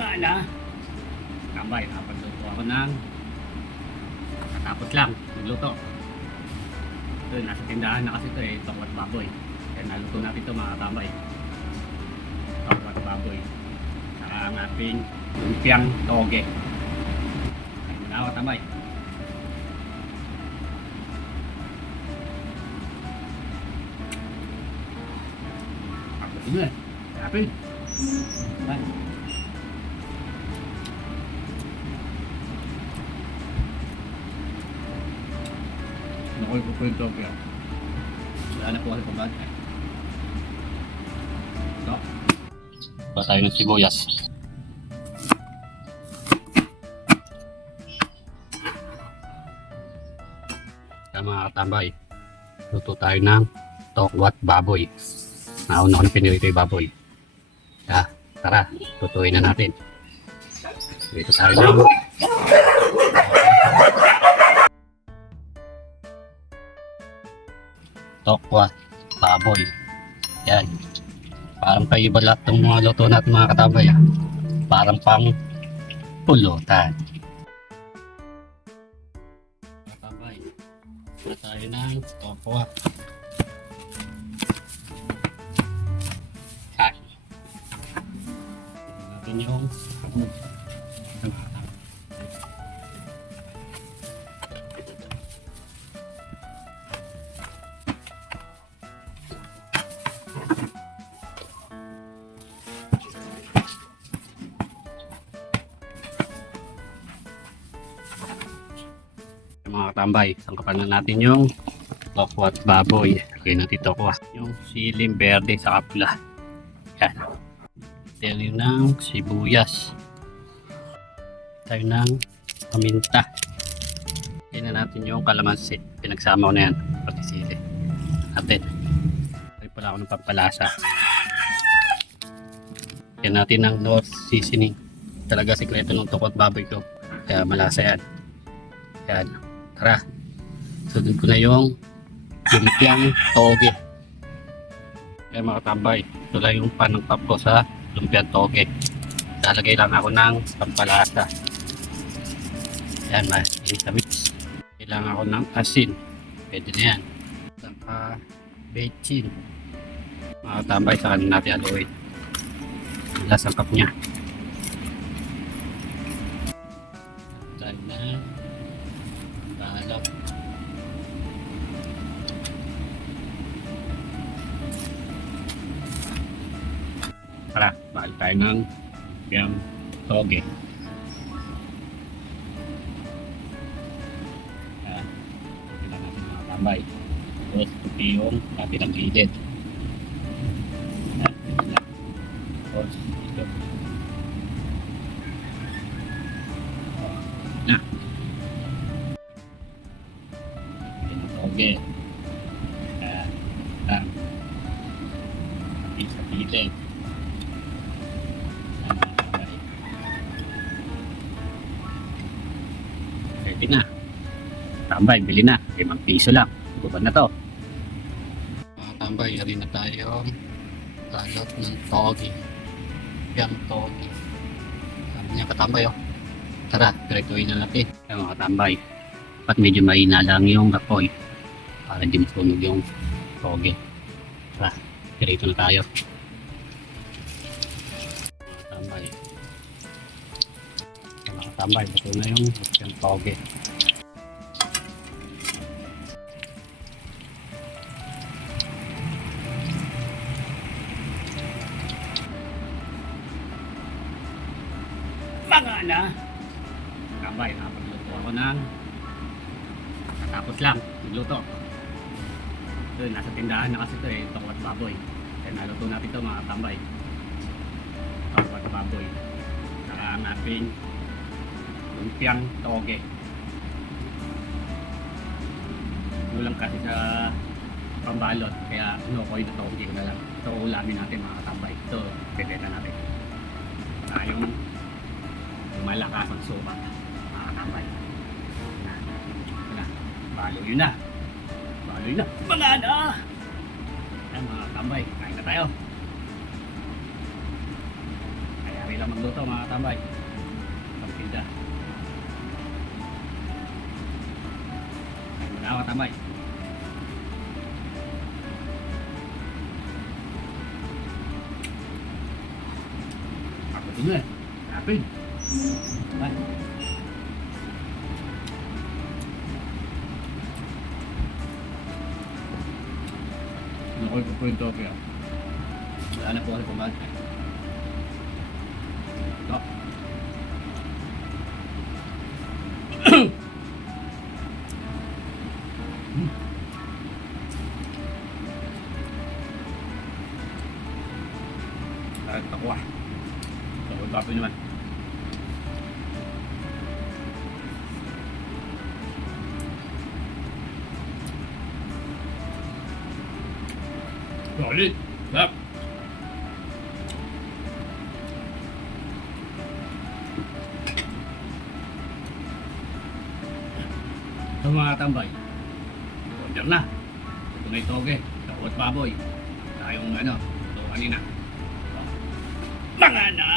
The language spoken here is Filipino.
Mga na. Tambay, nakapagluto ako ng katapos lang nagluto. Ito, nasa tindahan na kasi ito eh, tokwat baboy. Kaya naluto natin ito mga tambay. Tokwat baboy. Saka ang ating lumpiang toge. Kain mo na ako tambay. Pagod mo eh. Kapin. Bye. Nakoy ko po yung toge. Wala na po kasi pagod. Ito. Pa tayo ng sibuyas. Kaya mga katambay, luto tayo ng tokwat baboy. Nauna ko na pinili ito yung baboy. Kaya tara, lutuin na natin. Dito tayo ng tokwat baboy. Yan. Parang kaiba lahat ng mga luto natin mga katambay. Parang pang pulutan. Katambay. Luto tayo ng tokwat. Natin yung mga katambay, sangkapan na natin yung tokwat baboy. Lagyan natin tokwa, yung siling berde sa kapula. Yan. Tayo ng sibuyas. Tayo ng paminta. Lagyan na natin yung kalamansi. Pinagsama ko na yan, pati sili. Atin. Tayo pala ako ng pampalasa. Lagyan natin ng North seasoning. Talaga sikreto ng tokwat baboy ko. Kaya malasa yan. Yan. Tara, sunod ko na yung lumpiang toge. Kaya mga katambay, ito lang yung panangtap ko sa lumpiang toge. Lalagay lang ako ng pampalasa. Yan, mix. Kailangan ako ng asin. Pwede na yan. Saka bechin. Mga katambay, sa kanin natin aluin. Lasang kap niya. Dahil na balap. Tara, balik tayo ng yung toge. Kailangan natin mga tambay. Tapos ito yung natin ang gilid. Tapos ito. Na. Toge. Sa gilid. Pwede na. Tambay, bili na. 5 piso lang. Buban na to. Mga tambay, yari na tayo. Balot ng toge. Yung toge. Sabi niya katambay oh. Tara, diretsuhin na natin. Yung mga katambay. At medyo mahina lang yung apoy. Para di masunog yung toge. Tara, diretso na tayo. Mga tambay. Mga tambay, ito na yung toge. Mga na. Tambay, nakapagluto ako ng katapos lang nagluto. Ito, nasa tindahan na kasi ito eh, tokwat baboy. Kaya naluto natin ito mga tambay. Tokwat baboy. Saka ang ating lumpiang toge. Kulang kasi sa pambalot, kaya inukoy na toge ko na lang. Ito ulamin natin mga katambay. Ito, bebenta natin. Saka yung malakas ang suka mga katambay. Balo yun na. Balo yun na. Mga na! Ayan mga katambay, kain na tayo. Kaya rin lang magluto mga tambay. Pagpinda. Ay, manawa tambay. Ako din eh. Rapid. Ay. Nakoy ko po yung toke ah. Wala na po kasi kumain. Ito. Sarap ako ah. Ito, baboy naman. Solid. Sarap. Ito mga tambay. Order na. Ito na itoge. Tawad baboy. Tayong ano. Ito kanina. Mga na.